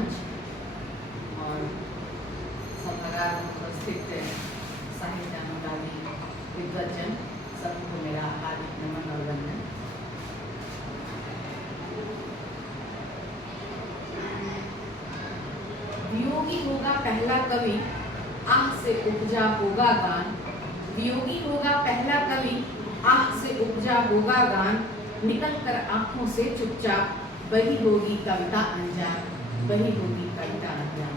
मंच और सभागार में उपस्थित साहित्य अनुरागी विद्वज्जन सबको मेरा हार्दिक नमन और वंदन। वियोगी होगा पहला कवि, आह से उपजा होगा गान। वियोगी होगा पहला कवि, आह से उपजा होगा गान। निकल कर आंखों से चुपचाप, वही होगी कविता अनजान, वही होगी कविता अनजान।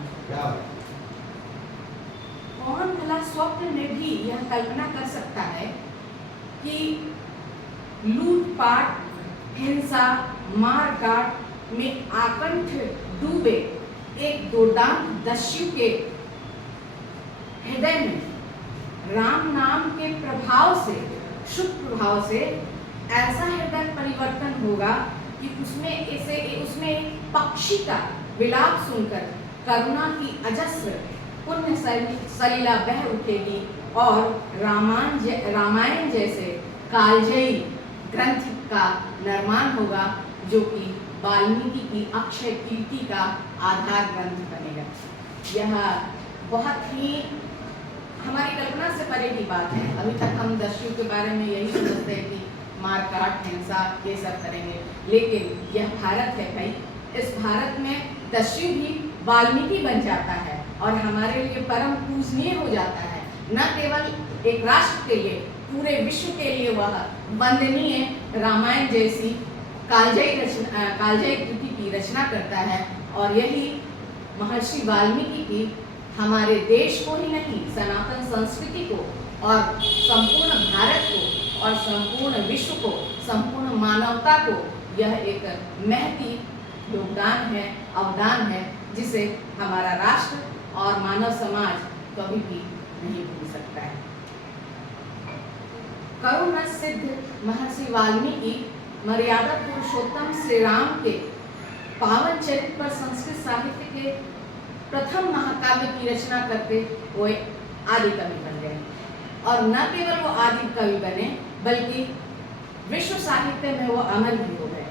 कौन भला स्वप्न में भी यह कल्पना कर सकता है कि लूटपाट, हिंसा, मारकाट में आकंठ डूबे एक दुर्दांत दस्यु के हृदय में राम नाम के प्रभाव से, शुभ प्रभाव से ऐसा हृदय परिवर्तन होगा कि उसमें पक्षी का विलाप सुनकर करुणा की अजस्र पुण्य सलिला बह उठेगी और रामायण जैसे कालजयी ग्रंथ का निर्माण होगा, जो कि वाल्मीकि की अक्षय कीर्ति का आधार ग्रंथ बनेगा। यह बहुत ही हमारी कल्पना से परे की बात है। अभी तक हम दस्यु के बारे में यही सोचते हैं कि मारकाट, हिंसा ये सब करेंगे, लेकिन यह भारत है भाई। इस भारत में दस्यु भी वाल्मीकि बन जाता है और हमारे लिए परम पूजनीय हो जाता है। न केवल एक राष्ट्र के लिए, पूरे विश्व के लिए वह वंदनीय रामायण जैसी कालजयी कृति की रचना करता है। और यही महर्षि वाल्मीकि की हमारे देश को ही नहीं, सनातन संस्कृति को और संपूर्ण भारत को और संपूर्ण विश्व को, संपूर्ण मानवता को यह एक महती योगदान है, अवदान है, जिसे हमारा राष्ट्र और मानव समाज कभी भी नहीं भूल सकता है। करुण सिद्ध महर्षि वाल्मीकि मर्यादा पुरुषोत्तम श्री राम के पावन चरित्र पर संस्कृत साहित्य के प्रथम महाकाव्य की रचना करते हुए आदि कवि बन गए। और न केवल वो आदि कवि बने, बल्कि विश्व साहित्य में वो अमर भी हो गए।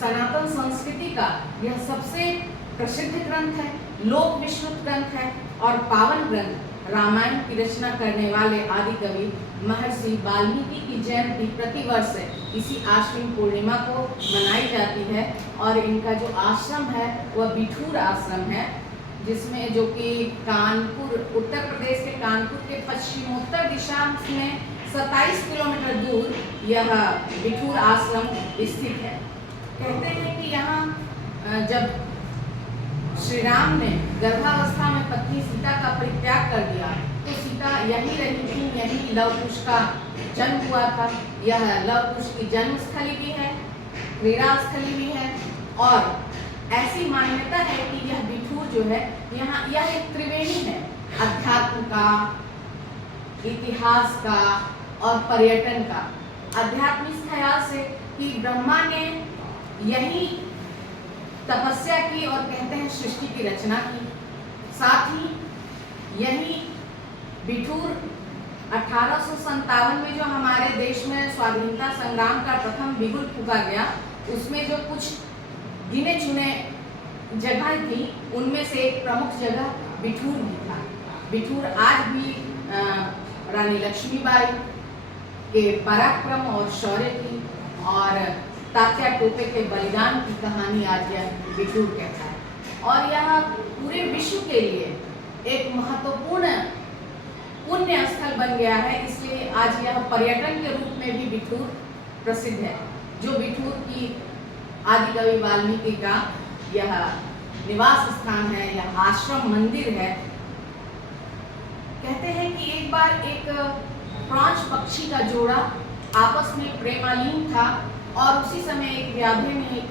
सनातन संस्कृति का यह सबसे प्रसिद्ध ग्रंथ है, लोक विश्रुत ग्रंथ है और पावन ग्रंथ रामायण की रचना करने वाले आदि कवि महर्षि वाल्मीकि की जयंती प्रतिवर्ष इसी आश्विन पूर्णिमा को मनाई जाती है। और इनका जो आश्रम है वह बिठूर आश्रम है, जिसमें जो कि कानपुर, उत्तर प्रदेश के कानपुर के पश्चिमोत्तर दिशा में 27 किलोमीटर दूर यह बिठूर आश्रम स्थित है। कहते हैं कि यहाँ जब श्री राम ने गर्भावस्था में पत्नी सीता का परित्याग कर दिया तो सीता यहीं रही थी, यहीं लव कुश का जन्म हुआ था। यह लव कुश की जन्म स्थली भी है, क्रीड़ा स्थली भी है। और ऐसी मान्यता है कि यह बिठूर जो है, यहाँ यह एक त्रिवेणी है, अध्यात्म का, इतिहास का और पर्यटन का। अध्यात्म इस ख्याल से कि ब्रह्मा ने यही तपस्या की और कहते हैं सृष्टि की रचना की। साथ ही यही बिठूर 1857 में जो हमारे देश में स्वाधीनता संग्राम का प्रथम बिगुल फूंका गया, उसमें जो कुछ गिने चुने जगह थी, उनमें से एक प्रमुख जगह बिठूर भी था। बिठूर आज भी रानी लक्ष्मीबाई के पराक्रम और शौर्य की और तात्या टोपे के बलिदान की कहानी आज यह बिठूर कहता है। और यह पूरे विश्व के लिए एक महत्वपूर्ण पुण्य स्थल बन गया है, इसलिए आज यह पर्यटन के रूप में भी बिठूर प्रसिद्ध है। जो बिठूर की आदिकवि वाल्मीकि का यह निवास स्थान है, यह आश्रम मंदिर है। कहते हैं कि एक बार एक प्रांच पक्षी का जोड़ा आपस में प्रेमालीन था और उसी समय एक व्याधि ने एक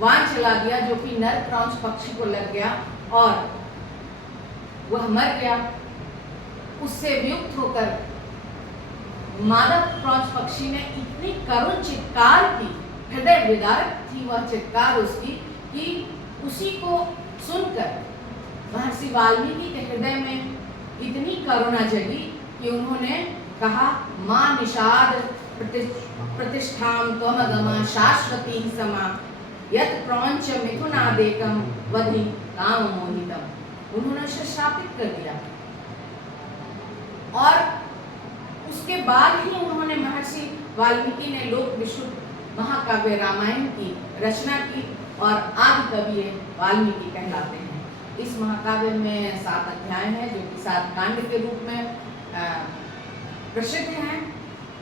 वाण चला दिया, जो कि नर प्रांच पक्षी को लग गया और वह मर गया। उससे वियुक्त होकर मादक प्रांच पक्षी ने इतनी करुण चित्कार की, हृदय विदारक थी वह चित्कार उसकी, कि उसी को सुनकर महर्षि वाल्मीकि के हृदय में इतनी करुणा जगी कि उन्होंने कहा, मां निषाद प्रतिष्ठाम त्वमगमा शाश्वती समा। यत् प्रौंच मिथुनादेकम वधि काम मोहितम। उन्होंने उसे शापित कर दिया और उसके बाद ही उन्होंने महर्षि वाल्मीकि ने लोक विशुद्ध महाकाव्य रामायण की रचना की और आदि कवि वाल्मीकि कहलाते हैं। इस महाकाव्य में 7 अध्याय हैं जो कि 7 कांड के रूप में प्रसिद्ध हैं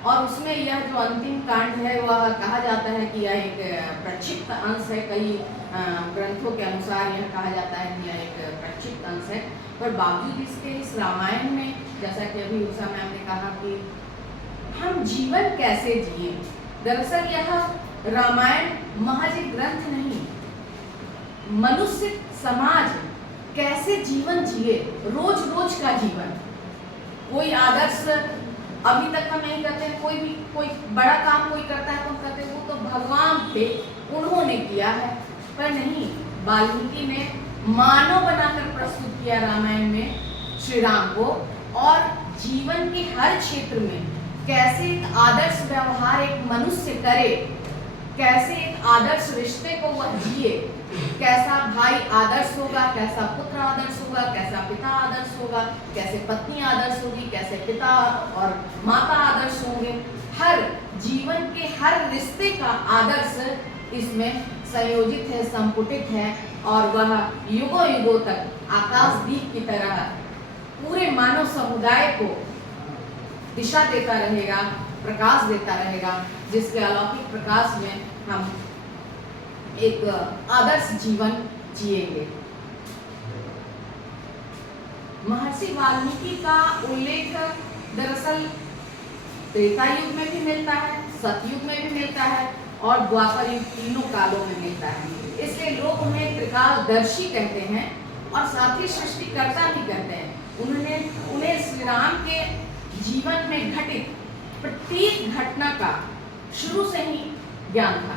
और उसमें यह जो अंतिम कांड है वह कहा जाता है कि यह एक प्रक्षिप्त अंश है। कई ग्रंथों के अनुसार यह कहा जाता है कि यह एक प्रक्षिप्त अंश है, पर बावजूद इसके इस रामायण में जैसा कि अभी उषा मैम ने कहा कि हम जीवन कैसे जिए, दरअसल यह रामायण महज एक ग्रंथ नहीं, मनुष्य समाज कैसे जीवन जिए, रोज रोज का जीवन। कोई आदर्श अभी तक हम नहीं करते, कोई बड़ा काम कोई करता है तो हम कहते हैं वो तो भगवान थे उन्होंने किया है, पर नहीं, वाल्मीकि ने मानव बनाकर प्रस्तुत किया रामायण में श्री राम को और जीवन के हर क्षेत्र में कैसे एक आदर्श व्यवहार एक मनुष्य करे, कैसे एक आदर्श रिश्ते को वह जिए, कैसा भाई आदर्श होगा, कैसा पुत्र आदर्श होगा, कैसा पिता आदर्श होगा, कैसे पत्नी आदर्श होगी, कैसे पिता और माता आदर्श होंगे। हर जीवन के हर रिश्ते का आदर्श इसमें संयोजित है, संपुटित है और वह युगों युगों तक आकाशदीप की तरह पूरे मानव समुदाय को दिशा देता रहेगा, प्रकाश देता रहेगा, जिसके अलौकिक प्रकाश में हम एक आदर्श जीवन जिएंगे। महर्षि वाल्मीकि का उल्लेख दरअसल त्रेता युग में भी मिलता है, सतयुग में भी मिलता है और द्वापर युग, तीनों कालों में मिलता है। इसलिए लोग उन्हें त्रिकालदर्शी कहते हैं और साथ ही सृष्टिकर्ता भी कहते हैं। उन्हें श्री राम के जीवन में घटित प्रत्येक घटना का शुरू से ही ज्ञान था।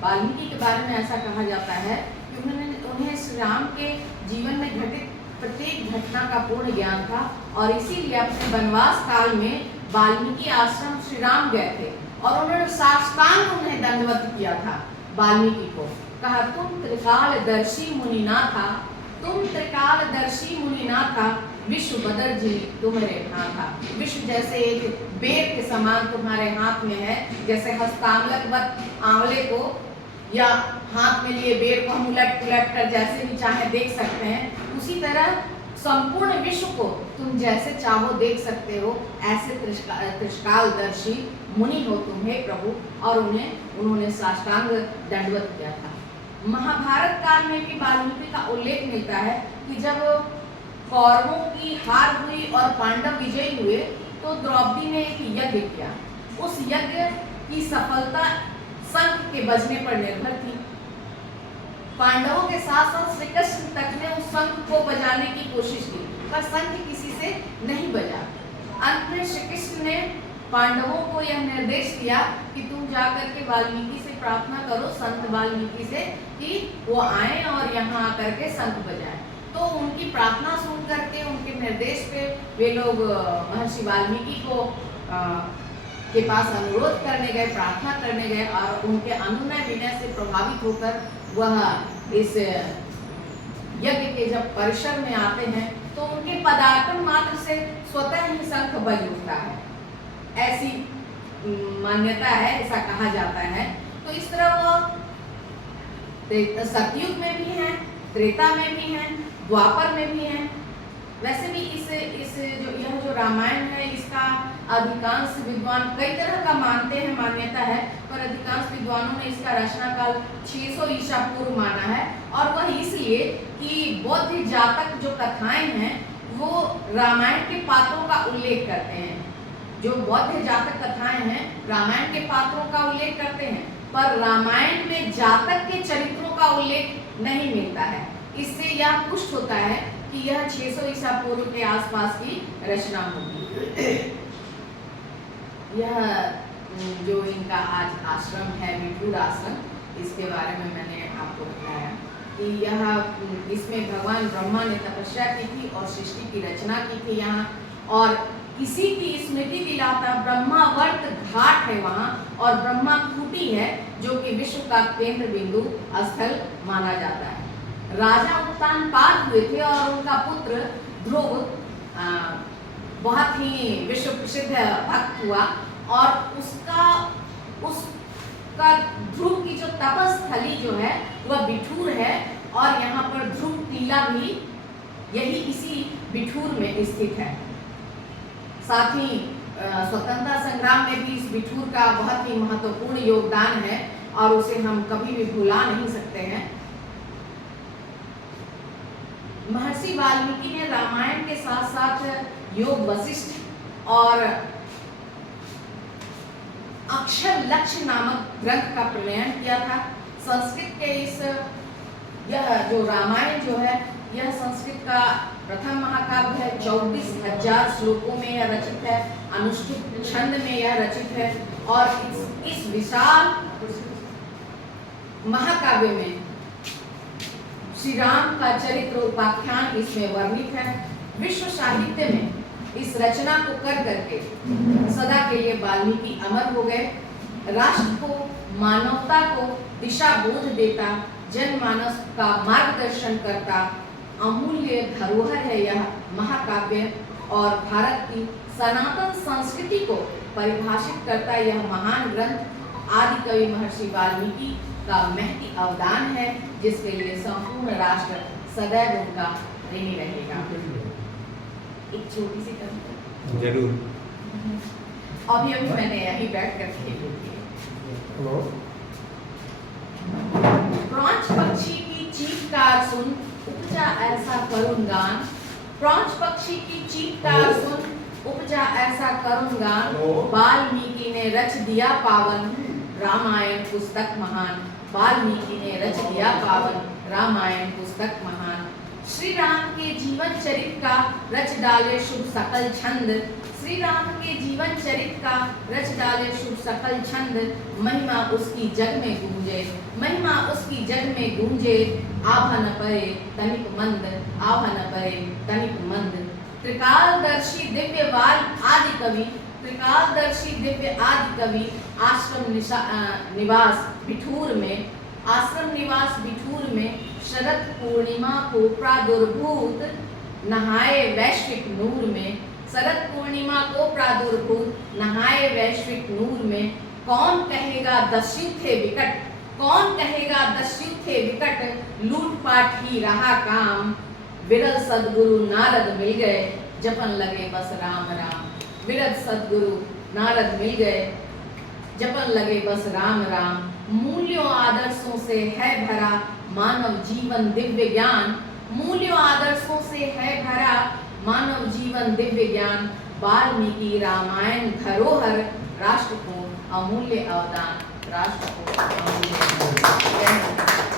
वाल्मीकि के बारे में ऐसा कहा जाता है कि उन्हें श्री राम के जीवन में घटित प्रत्येक घटना का पूर्ण ज्ञान था और इसीलिए अपने वनवास काल में वाल्मीकि आश्रम श्री राम गए थे और उन्होंने साष्टांग उन्हें दंडवत किया था। वाल्मीकि को कहा, तुम त्रिकालदर्शी मुनिनाथा, तुम त्रिकालदर्शी मुनिनाथा, विश्व बदर जी तुम्हारे हाथ था। विश्व जैसे एक बेर के समान तुम्हारे हाथ में है, जैसे हस्तांगलवत आंवले को या हाथ में लिए बेर को हम उलट पुलट कर जैसे भी चाहे देख सकते हैं, उसी तरह संपूर्ण विश्व को तुम जैसे चाहो देख सकते हो। ऐसे त्रिकालदर्शी मुनि हो तुम्हें प्रभु, और उन्होंने साष्टांग दंडवत किया था। महाभारत काल में भी वाल्मीकि का उल्लेख मिलता है कि जब कौरवों की हार हुई और पांडव विजयी हुए तो द्रौपदी ने एक यज्ञ किया। उस यज्ञ की सफलता शंख के बजने पर निर्भर थी। पांडवों के साथ साथ श्री कृष्ण तक ने उस शंख को बजाने की कोशिश की, पर शंख किसी से नहीं बजा। अंत में श्री कृष्ण ने पांडवों को यह निर्देश दिया कि तुम जाकर के वाल्मीकि से प्रार्थना करो, संत वाल्मीकि से, कि वो आए और यहाँ आकर के शंख बजाएं। तो उनकी प्रार्थना सुन करके उनके निर्देश पे वे लोग महर्षि वाल्मीकि को के पास अनुरोध करने गए, प्रार्थना करने गए और उनके अनुनय विनय से प्रभावित होकर वह इस यज्ञ के जब परिसर में आते हैं तो उनके पदार्पण मात्र से स्वतः ही शंख बज उठता है। ऐसी मान्यता है, ऐसा कहा जाता है। तो इस तरह वो सतयुग में भी हैं, त्रेता में भी हैं, द्वापर में भी हैं। वैसे भी यह जो रामायण है इसका अधिकांश विद्वान कई तरह का मानते हैं, मान्यता है, पर अधिकांश विद्वानों ने इसका रचना काल 600 ईसा पूर्व माना है। और वह इसलिए कि बौद्ध जातक जो कथाएं हैं वो रामायण के पात्रों का उल्लेख करते हैं। जो बौद्ध जातक कथाएं हैं रामायण के पात्रों का उल्लेख करते हैं, पर रामायण में जातक के चरित्रों का उल्लेख नहीं मिलता है। इससे यह पुष्ट होता है कि यह 600 ईसा पूर्व के आसपास की रचना होगी। यह जो इनका आज आश्रम है विठूर आश्रम, इसके बारे में मैंने आपको बताया कि इसमें भगवान ब्रह्मा ने तपस्या की थी और सृष्टि की रचना की थी यहाँ। और किसी की स्मृति दिलाता ब्रह्मावर्त घाट है वहाँ, और ब्रह्मा खूटी है जो कि विश्व का केंद्र बिंदु स्थल माना जाता है। राजा उत्तानपाद हुए थे और उनका पुत्र ध्रुव बहुत ही विश्व प्रसिद्ध भक्त हुआ, और उसका ध्रुव की जो तपस्थली जो है वह बिठूर है, और यहाँ पर ध्रुव टीला भी यही इसी बिठूर में स्थित है। साथ ही स्वतंत्रता संग्राम में भी इस बिठूर का बहुत ही महत्वपूर्ण योगदान है, और उसे हम कभी भी भुला नहीं सकते हैं। महर्षि वाल्मीकि ने रामायण के साथ साथ योग वशिष्ठ और अक्षर लक्ष्य नामक ग्रंथ का प्रणयन किया था। संस्कृत के यह जो रामायण जो है, यह संस्कृत का प्रथम महाकाव्य है। 24,000 श्लोकों में यह रचित है, अनुष्ठुप छंद में यह रचित है, और इस विशाल महाकाव्य में श्री राम का चरित्र उपाख्यान इसमें वर्णित है। विश्व साहित्य में इस रचना को कर करके सदा के लिए वाल्मीकि अमर हो गए। राष्ट्र को, मानवता को दिशा बोध देता, जनमानस का मार्गदर्शन करता अमूल्य धरोहर है यह महाकाव्य, और भारत की सनातन संस्कृति को परिभाषित करता यह महान ग्रंथ आदि कवि महर्षि वाल्मीकि का महती अवदान है, जिसके लिए संपूर्ण राष्ट्र सदैव उनका ऋणी रहेगा। एक छोटी सी कविता जरूर। अभी मैंने यही बैठ करके प्रौंच पक्षी की चीखकार सुन उपजा ऐसा करुण गान, प्रौंच पक्षी की चीखकार सुन उपजा ऐसा करुण गान, वाल्मीकि ने रच दिया पावन रामायण पुस्तक महान, वाल्मीकि ने रच दिया पावन रामायण पुस्तक महान। श्री राम के जीवन चरित का रच डाले शुभ सकल छंद, श्री राम के जीवन चरित का रच डाले शुभ सकल छंद, महिमा उसकी जग में गूंजे, महिमा उसकी जग में गूंजे, आभा न परे तनिक मंद, आभा न परे तनिक मंद। त्रिकालदर्शी दिव्यवाल आदि कवि, त्रिकालदर्शी दिव्य आदि कवि आश्रम निवास बिठूर में, आश्रम निवास बिठूर में शरद पूर्णिमा को प्रादुर्भूत नहाए वैश्विक नूर में, शरद पूर्णिमा को प्रादुर्भूत नहाए वैश्विक नूर में। कौन कहेगा दस्यु थे विकट, कौन कहेगा दस्यु थे विकट, लूटपाट ही रहा काम, विरल सदगुरु नारद मिल गए, जपन लगे बस राम राम, विरल सदगुरु नारद मिल गए, जपन लगे बस राम राम। मूल्यों आदर्शों से है भरा मानव जीवन दिव्य ज्ञान, मूल्यों आदर्शों से है भरा मानव जीवन दिव्य ज्ञान, वाल्मीकि रामायण धरोहर राष्ट्र को अमूल्य अवदान, राष्ट्र को अमूल्य अवदान।